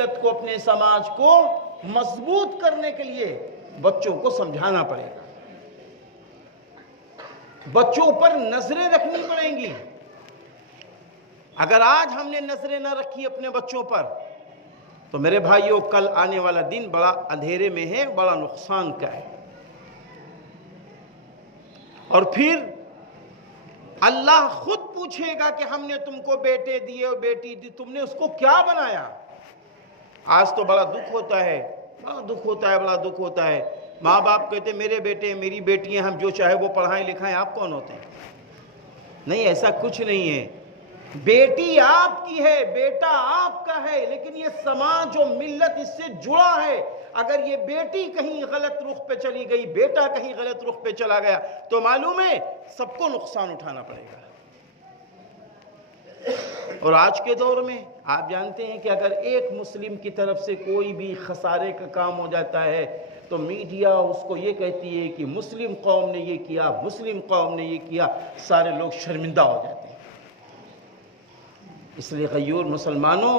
ملت کو، اپنے سماج کو مضبوط کرنے کے لیے بچوں کو سمجھانا پڑے گا، بچوں پر نظریں رکھنی پڑیں گی۔ اگر آج ہم نے نظریں نہ رکھی اپنے بچوں پر تو میرے بھائیوں کل آنے والا دن بڑا اندھیرے میں ہے، بڑا نقصان کا ہے۔ اور پھر اللہ خود پوچھے گا کہ ہم نے تم کو بیٹے دیے اور بیٹی دی، تم نے اس کو کیا بنایا؟ آج تو بڑا دکھ ہوتا ہے، بڑا دکھ ہوتا ہے، بڑا دکھ ہوتا ہے۔ ماں باپ کہتے ہیں میرے بیٹے میری بیٹیاں، ہم جو چاہے وہ پڑھائیں لکھائیں، آپ کون ہوتے ہیں؟ نہیں، ایسا کچھ نہیں ہے۔ بیٹی آپ کی ہے، بیٹا آپ کا ہے، لیکن یہ سماج و ملت اس سے جڑا ہے۔ اگر یہ بیٹی کہیں غلط رخ پہ چلی گئی، بیٹا کہیں غلط رخ پہ چلا گیا تو معلوم ہے سب کو نقصان اٹھانا پڑے گا۔ اور آج کے دور میں آپ جانتے ہیں کہ اگر ایک مسلم کی طرف سے کوئی بھی خسارے کا کام ہو جاتا ہے تو میڈیا اس کو یہ کہتی ہے کہ مسلم قوم نے یہ کیا، مسلم قوم نے یہ کیا، سارے لوگ شرمندہ ہو جاتے ہیں۔ اس لیے غیور مسلمانوں،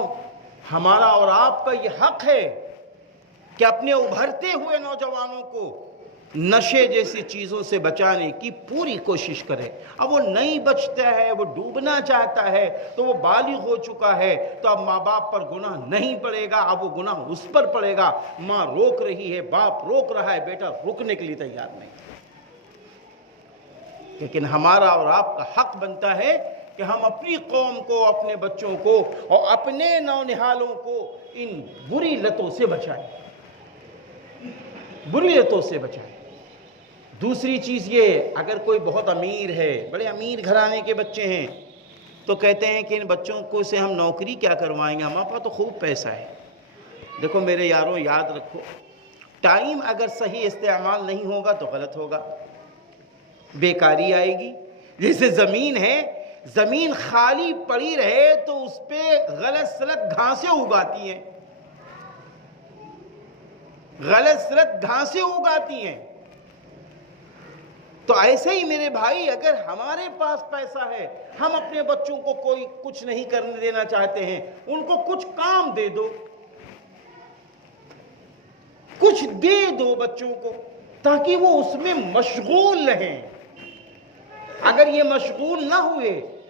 ہمارا اور آپ کا یہ حق ہے کہ اپنے ابھرتے ہوئے نوجوانوں کو نشے جیسی چیزوں سے بچانے کی پوری کوشش کرے۔ اب وہ نہیں بچتا ہے، وہ ڈوبنا چاہتا ہے تو وہ بالغ ہو چکا ہے، تو اب ماں باپ پر گناہ نہیں پڑے گا، اب وہ گناہ اس پر پڑے گا۔ ماں روک رہی ہے، باپ روک رہا ہے، بیٹا رکنے کے لیے تیار نہیں۔ لیکن ہمارا اور آپ کا حق بنتا ہے کہ ہم اپنی قوم کو، اپنے بچوں کو اور اپنے نونہالوں کو ان بری لتوں سے بچائیں، بری لتوں سے بچائیں۔ دوسری چیز یہ، اگر کوئی بہت امیر ہے، بڑے امیر گھرانے کے بچے ہیں، تو کہتے ہیں کہ ان بچوں کو سے ہم نوکری کیا کروائیں گے، ہمارے پاس تو خوب پیسہ ہے۔ دیکھو میرے یاروں، یاد رکھو، ٹائم اگر صحیح استعمال نہیں ہوگا تو غلط ہوگا، بیکاری آئے گی۔ جیسے زمین ہے، زمین خالی پڑی رہے تو اس پہ غلط سلط گھاسیں اگاتی ہیں، غلط سلط گھاسیں اگاتی ہیں۔ تو ایسے ہی میرے بھائی، اگر ہمارے پاس پیسہ ہے، ہم اپنے بچوں کو کوئی کچھ نہیں کرنے دینا چاہتے ہیں، ان کو کچھ کام دے دو، کچھ دے دو بچوں کو، تاکہ وہ اس میں مشغول رہیں۔ اگر یہ مشغول نہ ہوئے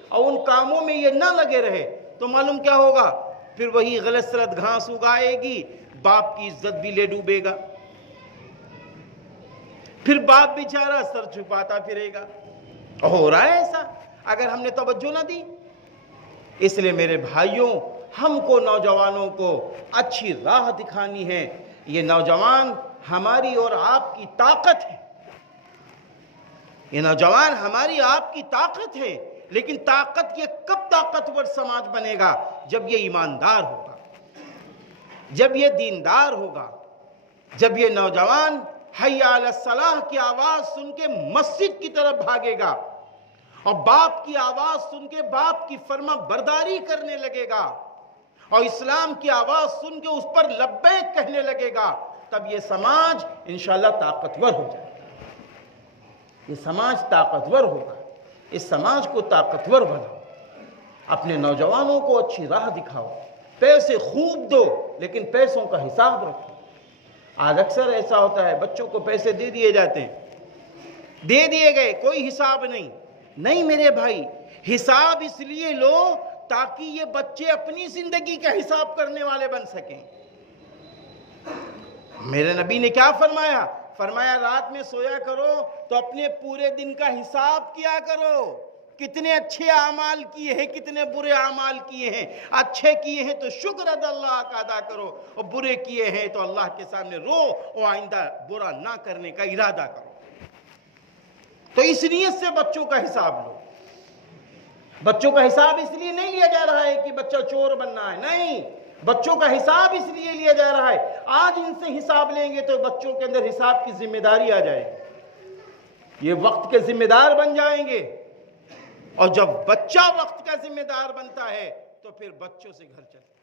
اور ان کاموں میں یہ نہ لگے رہے تو معلوم کیا ہوگا؟ پھر وہی غلط سلط گھاس اگائے گی، باپ کی عزت بھی لے ڈوبے گا، پھر باپ بیچارہ سر چھپاتا پھرے گا۔ ہو رہا ہے ایسا اگر ہم نے توجہ نہ دی۔ اس لیے میرے بھائیوں، ہم کو نوجوانوں کو اچھی راہ دکھانی ہے۔ یہ نوجوان ہماری اور آپ کی طاقت ہے، یہ نوجوان ہماری آپ کی طاقت ہے، لیکن طاقت یہ کب طاقتور سماج بنے گا؟ جب یہ ایماندار ہوگا، جب یہ دیندار ہوگا، جب یہ نوجوان حی علی الصلاح کی آواز سن کے مسجد کی طرف بھاگے گا اور باپ کی آواز سن کے باپ کی فرما برداری کرنے لگے گا اور اسلام کی آواز سن کے اس پر لبیک کہنے لگے گا، تب یہ سماج انشاءاللہ طاقتور ہو جائے گا، یہ سماج طاقتور ہوگا۔ اس سماج کو طاقتور بناؤ، اپنے نوجوانوں کو اچھی راہ دکھاؤ، پیسے خوب دو لیکن پیسوں کا حساب رکھو۔ آج اکثر ایسا ہوتا ہے، بچوں کو پیسے دے دیے جاتے ہیں، دے دیے گئے، کوئی حساب نہیں۔ نہیں میرے بھائی، حساب اس لیے لو تاکہ یہ بچے اپنی زندگی کا حساب کرنے والے بن سکیں۔ میرے نبی نے کیا فرمایا؟ فرمایا رات میں سویا کرو تو اپنے پورے دن کا حساب کیا کرو، کتنے اچھے اعمال کیے ہیں، کتنے برے اعمال کیے ہیں۔ اچھے کیے ہیں تو شکر اللہ کا ادا کرو، اور برے کیے ہیں تو اللہ کے سامنے رو اور آئندہ برا نہ کرنے کا ارادہ کرو۔ تو اس نیت سے بچوں کا حساب لو۔ بچوں کا حساب اس لیے نہیں لیا جا رہا ہے کہ بچہ چور بننا ہے، نہیں، بچوں کا حساب اس لیے لیا جا رہا ہے، آج ان سے حساب لیں گے تو بچوں کے اندر حساب کی ذمہ داری آ جائے گی، یہ وقت کے ذمہ دار بن جائیں گے، اور جب بچہ وقت کا ذمہ دار بنتا ہے تو پھر بچوں سے گھر چلتا ہے۔